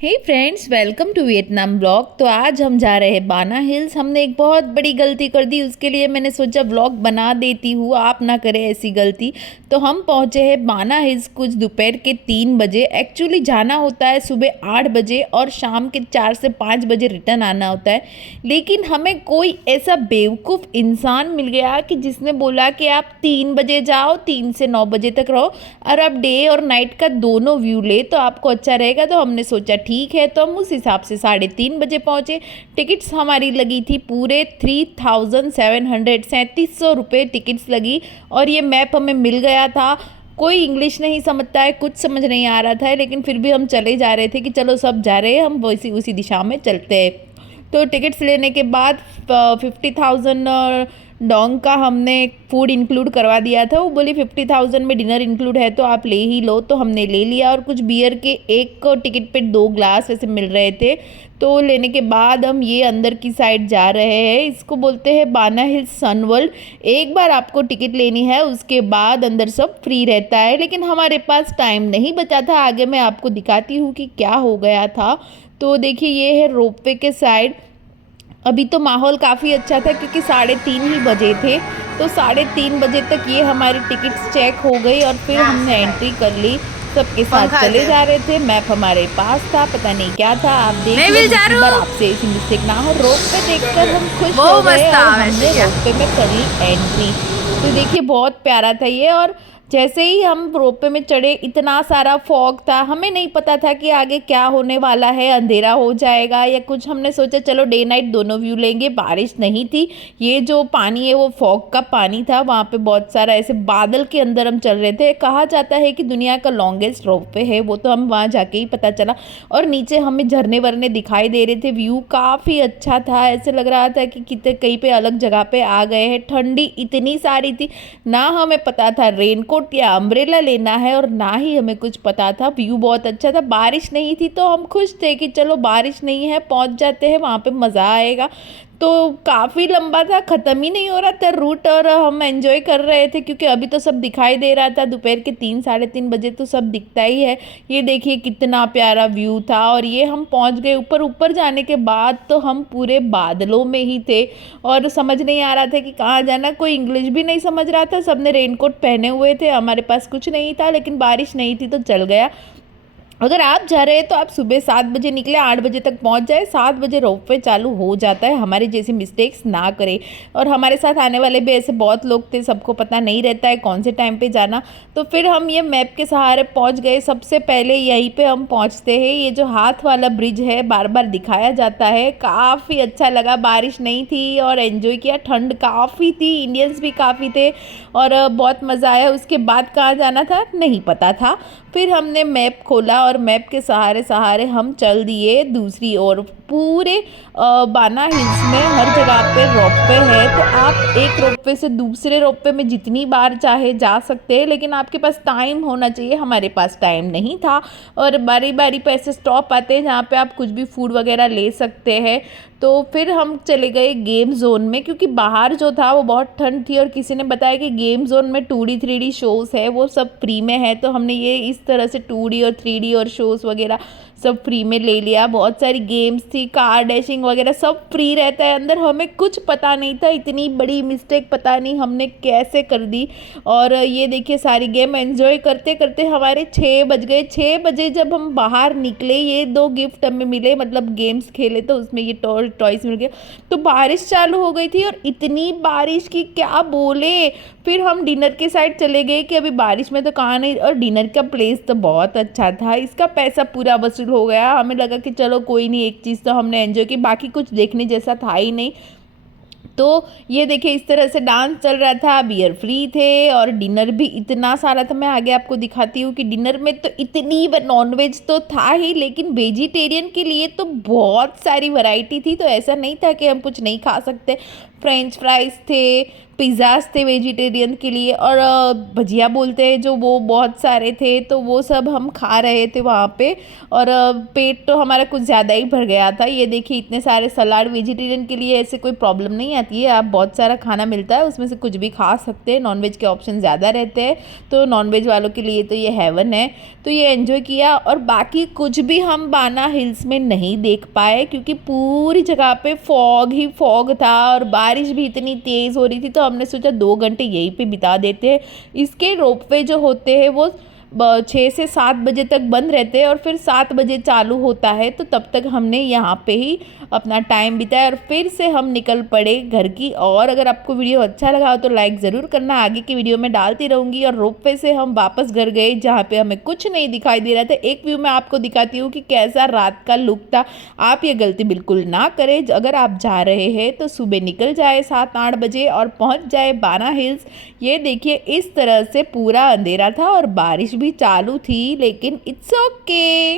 Hey friends, welcome to Vietnam blog. तो आज हम जा रहे हैं बाना हिल्स। हमने एक बहुत बड़ी गलती कर दी, उसके लिए मैंने सोचा ब्लॉग बना देती हूँ, आप ना करें ऐसी गलती। तो हम पहुँचे हैं बाना हिल्स कुछ दोपहर के 3 बजे। एक्चुअली जाना होता है सुबह 8 बजे और शाम के 4 से 5 बजे रिटर्न आना होता है। लेकिन हमें कोई ऐसा बेवकूफ़ इंसान मिल गया कि जिसने बोला कि आप 3 बजे जाओ, 3 से 9 बजे तक रहो और आप डे और नाइट का दोनों व्यू ले तो आपको अच्छा रहेगा। तो हमने सोचा ठीक है, तो हम उस हिसाब से 3:30 बजे पहुँचे। टिकट्स हमारी लगी थी पूरे 3700 3700 रुपये टिकट्स लगी। और ये मैप हमें मिल गया था। कोई इंग्लिश नहीं समझता है, कुछ समझ नहीं आ रहा था, लेकिन फिर भी हम चले जा रहे थे कि चलो सब जा रहे हैं, हम वैसी उसी दिशा में चलते हैं। तो टिकट्स लेने के बाद 50,000 डोंग का हमने फूड इंक्लूड करवा दिया था। वो बोली 50,000 में डिनर इंक्लूड है तो आप ले ही लो। तो हमने ले लिया और कुछ बियर के एक टिकट पे 2 ग्लास ऐसे मिल रहे थे। तो लेने के बाद हम ये अंदर की साइड जा रहे हैं। इसको बोलते हैं बाना हिल्स सन वर्ल्ड। एक बार आपको टिकट लेनी है, उसके बाद अंदर सब फ्री रहता है। लेकिन हमारे पास टाइम नहीं बचा था। आगे मैं आपको दिखाती हूँ कि क्या हो गया था। तो देखिए, ये है रोपवे के साइड। अभी तो माहौल काफ़ी अच्छा था क्योंकि 3:30 ही बजे थे। तो 3:30 बजे तक ये हमारी टिकट्स चेक हो गई और फिर हमने एंट्री कर ली। सबके साथ चले जा रहे थे। मैप हमारे पास था, पता नहीं क्या था, आप देख लो। दूसरी बार आपसे ऐसी मिस्टेक ना हो। रोप पे देखकर हम खुश हो गए और हमने रोप पे में कर ली एंट्री। तो देखिए, बहुत प्यारा था ये। और जैसे ही हम रोपवे में चढ़े, इतना सारा फॉग था, हमें नहीं पता था कि आगे क्या होने वाला है, अंधेरा हो जाएगा या कुछ। हमने सोचा चलो डे नाइट दोनों व्यू लेंगे। बारिश नहीं थी। ये जो पानी है वो फॉग का पानी था। वहाँ पे बहुत सारा ऐसे बादल के अंदर हम चल रहे थे। कहा जाता है कि दुनिया का लॉन्गेस्ट रोपवे है वो, तो हम वहाँ जाके ही पता चला। और नीचे हमें झरने वरने दिखाई दे रहे थे। व्यू काफ़ी अच्छा था, ऐसे लग रहा था कि कितने कहीं पे अलग जगह पे आ गए हैं। ठंडी इतनी सारी थी, ना हमें पता था रेनकोट या अम्ब्रेला लेना है और ना ही हमें कुछ पता था। व्यू बहुत अच्छा था, बारिश नहीं थी तो हम खुश थे कि चलो बारिश नहीं है, पहुंच जाते हैं, वहाँ पे मज़ा आएगा। तो काफ़ी लंबा था, ख़त्म ही नहीं हो रहा था रूट और हम एंजॉय कर रहे थे क्योंकि अभी तो सब दिखाई दे रहा था। दोपहर के 3 साढ़े 3 बजे तो सब दिखता ही है। ये देखिए कितना प्यारा व्यू था। और ये हम पहुंच गए ऊपर। ऊपर जाने के बाद तो हम पूरे बादलों में ही थे और समझ नहीं आ रहा था कि कहाँ जाना। कोई इंग्लिश भी नहीं समझ रहा था। सबने रेनकोट पहने हुए थे, हमारे पास कुछ नहीं था, लेकिन बारिश नहीं थी तो चल गया। अगर आप जा रहे हैं तो आप सुबह 7 बजे निकले, 8 बजे तक पहुंच जाए। 7 बजे रोपवे चालू हो जाता है। हमारे जैसी मिस्टेक्स ना करें। और हमारे साथ आने वाले भी ऐसे बहुत लोग थे, सबको पता नहीं रहता है कौन से टाइम पे जाना। तो फिर हम ये मैप के सहारे पहुंच गए। सबसे पहले यहीं पे हम पहुंचते हैं। ये जो हाथ वाला ब्रिज है, बार बार दिखाया जाता है। काफ़ी अच्छा लगा, बारिश नहीं थी और एंजॉय किया। ठंड काफ़ी थी, इंडियंस भी काफ़ी थे और बहुत मज़ा आया। उसके बाद कहाँ जाना था नहीं पता था। फिर हमने मैप खोला और मैप के सहारे सहारे हम चल दिए दूसरी ओर। पूरे बाना हिल्स में हर जगह पे रोपवे है, तो आप एक रोपवे से दूसरे रोपवे में जितनी बार चाहे जा सकते हैं, लेकिन आपके पास टाइम होना चाहिए। हमारे पास टाइम नहीं था और बारी बारी पे ऐसे स्टॉप आते हैं जहाँ पे आप कुछ भी फूड वगैरह ले सकते हैं। तो फिर हम चले गए गेम जोन में क्योंकि बाहर जो था वो बहुत ठंड थी और किसी ने बताया कि गेम जोन में 2D 3D शोज़ है, वो सब फ्री में है। तो हमने ये इस तरह से 2D और 3D और शोज़ वगैरह सब फ्री में ले लिया। बहुत सारी गेम्स थी, कार डैशिंग वगैरह सब फ्री रहता है अंदर। हमें कुछ पता नहीं था, इतनी बड़ी मिस्टेक पता नहीं हमने कैसे कर दी। और ये देखिए सारी गेम एंजॉय करते करते हमारे 6 बज गए। 6 बजे जब हम बाहर निकले, ये 2 गिफ्ट हमें मिले, मतलब गेम्स खेले तो उसमें ये टॉयस मिल गया। तो बारिश चालू हो गई थी और इतनी बारिश की क्या बोले। फिर हम डिनर के साइड चले गए कि अभी बारिश में तो कहाँ नहीं। और डिनर का प्लेस तो बहुत अच्छा था, इसका पैसा पूरा वसूल हो गया। हमें लगा कि चलो कोई नहीं, एक चीज़ तो हमने एंजॉय की, बाकी कुछ देखने जैसा था ही नहीं। तो ये देखिए इस तरह से डांस चल रहा था, बियर फ्री थे और डिनर भी इतना सारा था। मैं आगे आपको दिखाती हूँ कि डिनर में तो इतनी नॉनवेज तो था ही, लेकिन वेजिटेरियन के लिए तो बहुत सारी वैरायटी थी। तो ऐसा नहीं था कि हम कुछ नहीं खा सकते। फ्रेंच फ्राइज थे, पिज़्ज़ाज़ थे वेजिटेरियन के लिए और भजिया बोलते हैं जो, वो बहुत सारे थे, तो वो सब हम खा रहे थे वहाँ पे। और पेट तो हमारा कुछ ज़्यादा ही भर गया था। ये देखिए इतने सारे सलाद, वेजिटेरियन के लिए ऐसे कोई प्रॉब्लम नहीं आती है, आप बहुत सारा खाना मिलता है, उसमें से कुछ भी खा सकते हैं। नॉनवेज के ऑप्शन ज़्यादा रहते हैं, तो नॉनवेज वालों के लिए तो ये हेवन है। तो ये एंजॉय किया और बाकी कुछ भी हम बाना हिल्स में नहीं देख पाए क्योंकि पूरी जगह पे फॉग ही फॉग था और बारिश भी इतनी तेज़ हो रही थी। तो हमने सोचा 2 घंटे यहीं पे बिता देते हैं। इसके रोपवे जो होते हैं वो 6 से 7 बजे तक बंद रहते हैं और फिर 7 बजे चालू होता है। तो तब तक हमने यहाँ पे ही अपना टाइम बिताया और फिर से हम निकल पड़े घर की। और अगर आपको वीडियो अच्छा लगा हो तो लाइक ज़रूर करना, आगे की वीडियो में डालती रहूँगी। और रोपवे से हम वापस घर गए जहाँ पे हमें कुछ नहीं दिखाई दे रहा था। एक व्यू मैं आपको दिखाती हूँ कि कैसा रात का लुक था। आप ये गलती बिल्कुल ना करें। अगर आप जा रहे हैं तो सुबह निकल जाए 7-8 बजे और पहुँच जाए बाना हिल्स। ये देखिए इस तरह से पूरा अंधेरा था और बारिश भी चालू थी, लेकिन इट्स ओके।